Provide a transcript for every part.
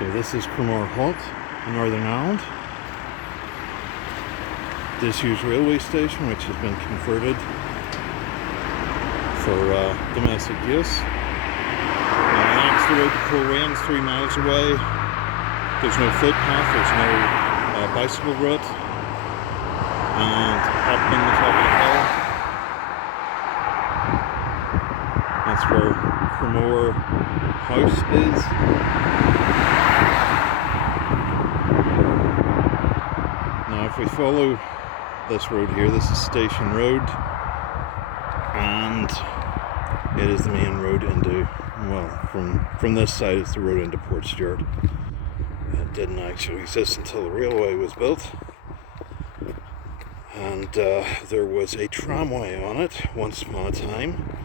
So this is Cromore Halt in Northern Ireland. Disused railway station which has been converted for domestic use. That's the road to Portrush, 3 miles away. There's no footpath, there's no bicycle route. And up on the top of the hill, that's where Cromore House is. Now if we follow this road here, this is Station Road, and it is the main road into, well, from this side it's the road into Portstewart. It didn't actually exist until the railway was built, and there was a tramway on it once upon a time,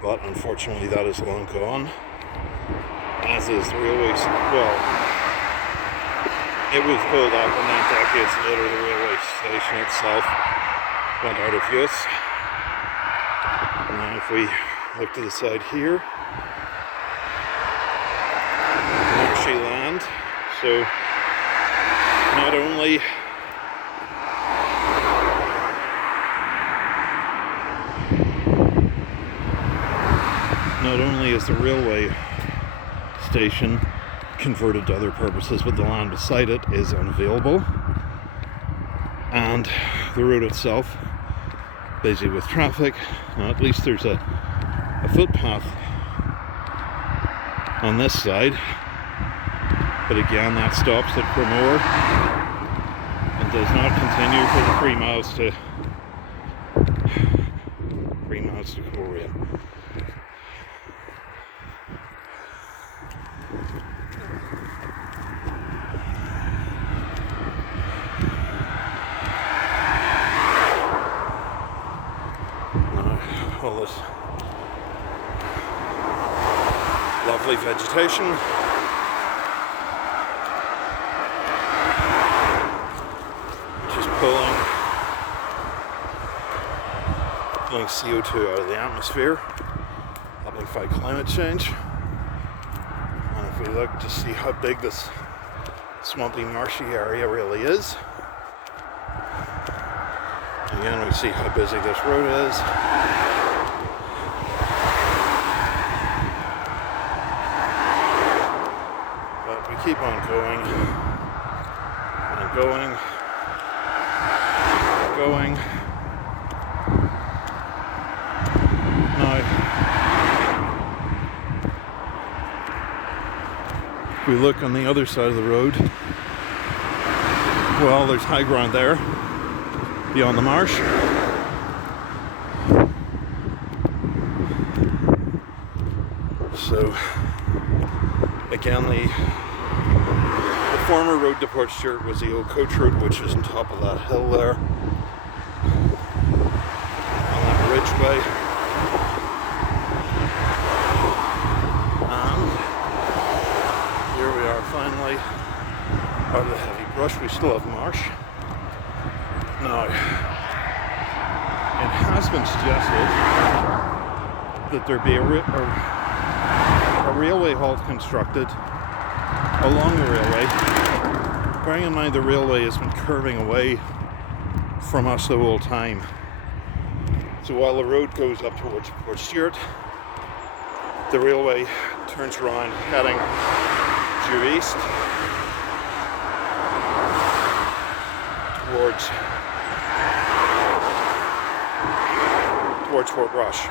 but unfortunately that is long gone, as is the railway. Well, it was pulled up, and then decades later the railway station itself went out of use. Now if we look to the side here, marshy land, so not only is the railway station converted to other purposes, but the land beside it is unavailable, and the road itself busy with traffic. Now at least there's a footpath on this side, but again that stops at Cromore and does not continue for the 3 miles to Cromore. All this lovely vegetation. Just pulling CO2 out of the atmosphere, helping fight climate change. And if we look to see how big this swampy, marshy area really is, again we see how busy this road is. Keep on going and going and going. Now, if we look on the other side of the road, well, there's high ground there beyond the marsh. So, again, the former road to Portstewart was the old coach road, which is on top of that hill there, on that ridgeway. And here we are finally out of the heavy brush. We still have marsh. Now, it has been suggested that there be a railway halt constructed along the railway, bearing in mind the railway has been curving away from us the whole time. So while the road goes up towards Portstewart, the railway turns around heading due east towards Portrush.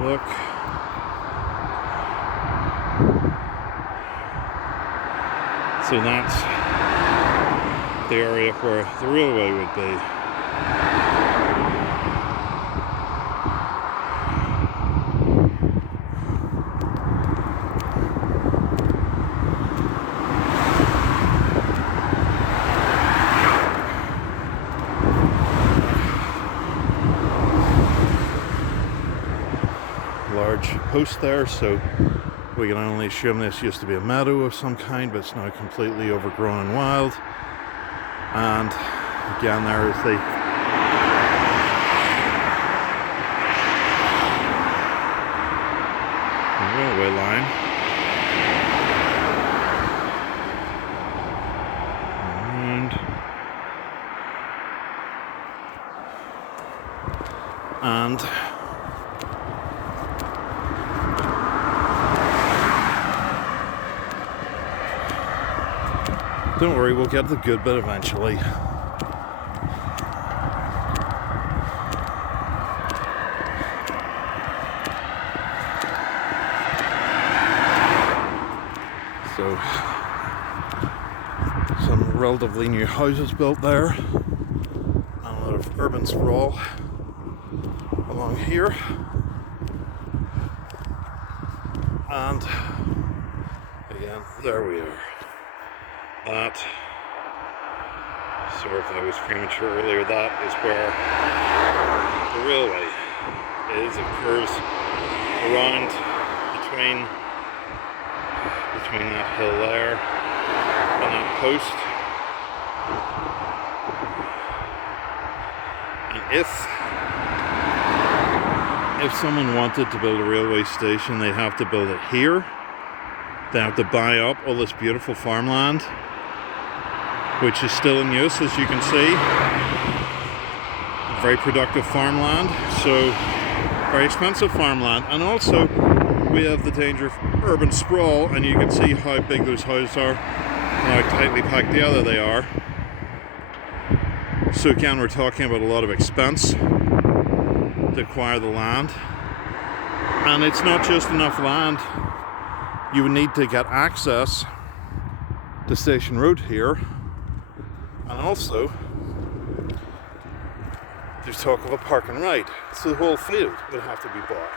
Look. So that's the area where the railway would be. Large post there, so we can only assume this used to be a meadow of some kind, but it's now completely overgrown and wild. And again, there is the railway line. And don't worry, we'll get the good bit eventually. So, some relatively new houses built there, and a lot of urban sprawl along here. And again, there we are. That, sorry if I was premature earlier, that is where the railway is. It curves around between that hill there and that post. And if someone wanted to build a railway station, they'd have to build it here. They have to buy up all this beautiful farmland, which is still in use, as you can see. Very productive farmland, so very expensive farmland. And also, we have the danger of urban sprawl, and you can see how big those houses are and how tightly packed together they are. So again, we're talking about a lot of expense to acquire the land. And it's not just enough land. You would need to get access to Station Road here. And also, there's talk of a park and ride. So the whole field would have to be bought.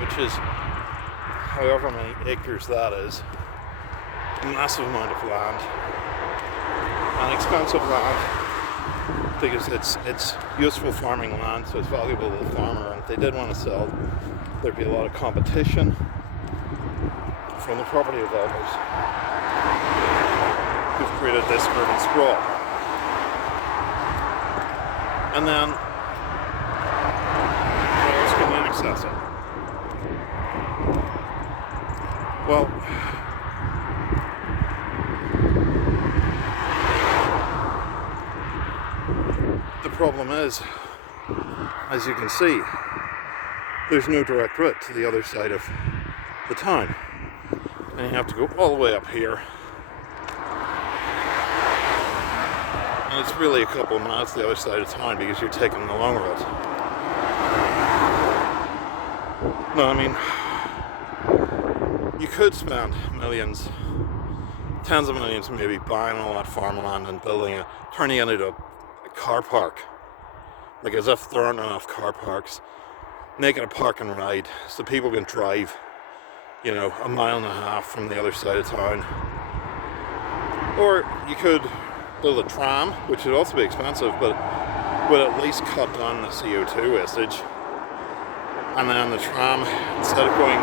Which is, however many acres that is, a massive amount of land. And expensive land, because it's useful farming land, so it's valuable to the farmer. And if they did want to sell, there'd be a lot of competition from the property developers who've created this urban sprawl. And then, where else can you access it? Well, the problem is, as you can see, there's no direct route to the other side of the town. And you have to go all the way up here. And it's really a couple of miles to the other side of town because you're taking the long route. No, I mean, you could spend millions, tens of millions maybe, buying all that farmland and building it, turning it into a car park. Like as if there aren't enough car parks. Make it a park and ride so people can drive, you know, a mile and a half from the other side of town. Or you could build a tram, which would also be expensive, but would at least cut down the CO2 wastage. And then the tram, instead of going,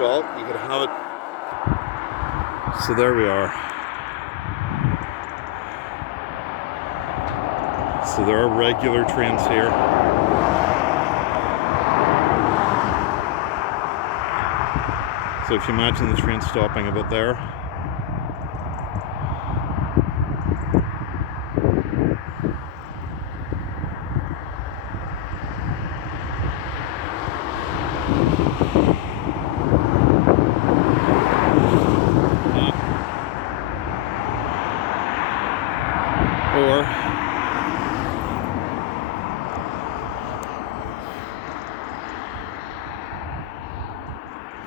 well, you could have it. So there we are. So there are regular trains here. So if you imagine the train stopping about there. Or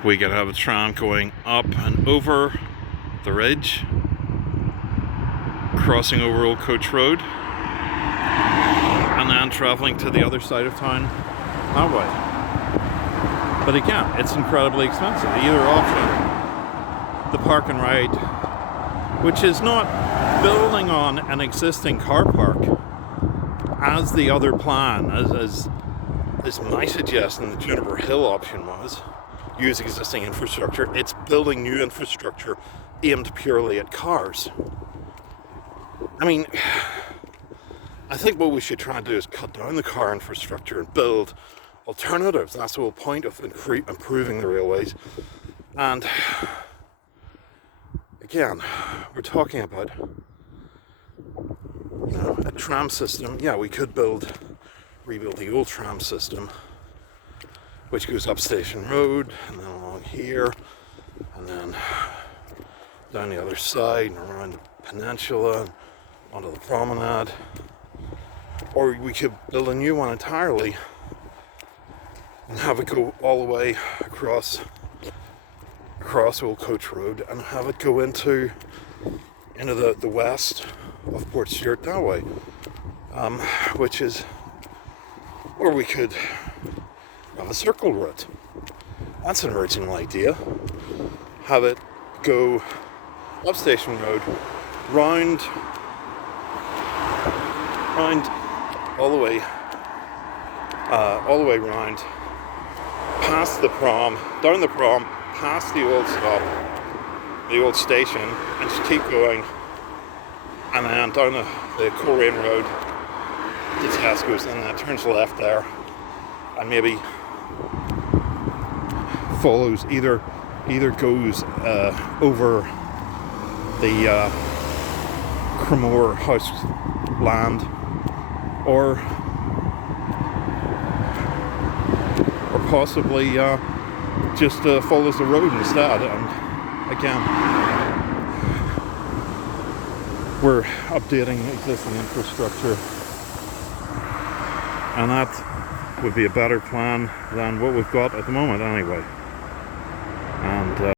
we could have a tram going up and over the ridge, crossing over Old Coach Road, and then travelling to the other side of town that way. But again, it's incredibly expensive. Either option, the park and ride, which is not building on an existing car park, as the other plan, as my suggestion, the Juniper Hill option was, use existing infrastructure. It's building new infrastructure aimed purely at cars. I mean, I think what we should try and do is cut down the car infrastructure and build alternatives. That's the whole point of improving the railways. And again, we're talking about, you know, a tram system. Yeah, we could rebuild the old tram system, which goes up Station Road and then along here and then down the other side and around the peninsula and onto the promenade. Or we could build a new one entirely and have it go all the way across Old Coach Road and have it go into the west of Portstewart that way, which is, or we could have a circle route. That's an original idea. Have it go up Station Road, round all the way round, past the prom, down the prom, past the old stop, the old station, and just keep going, and then down the Coleraine Road to Tesco's, and then it turns left there, and maybe follows either goes over the Cromore House land, or possibly just follows the road instead. And again, we're updating existing infrastructure, and that would be a better plan than what we've got at the moment anyway.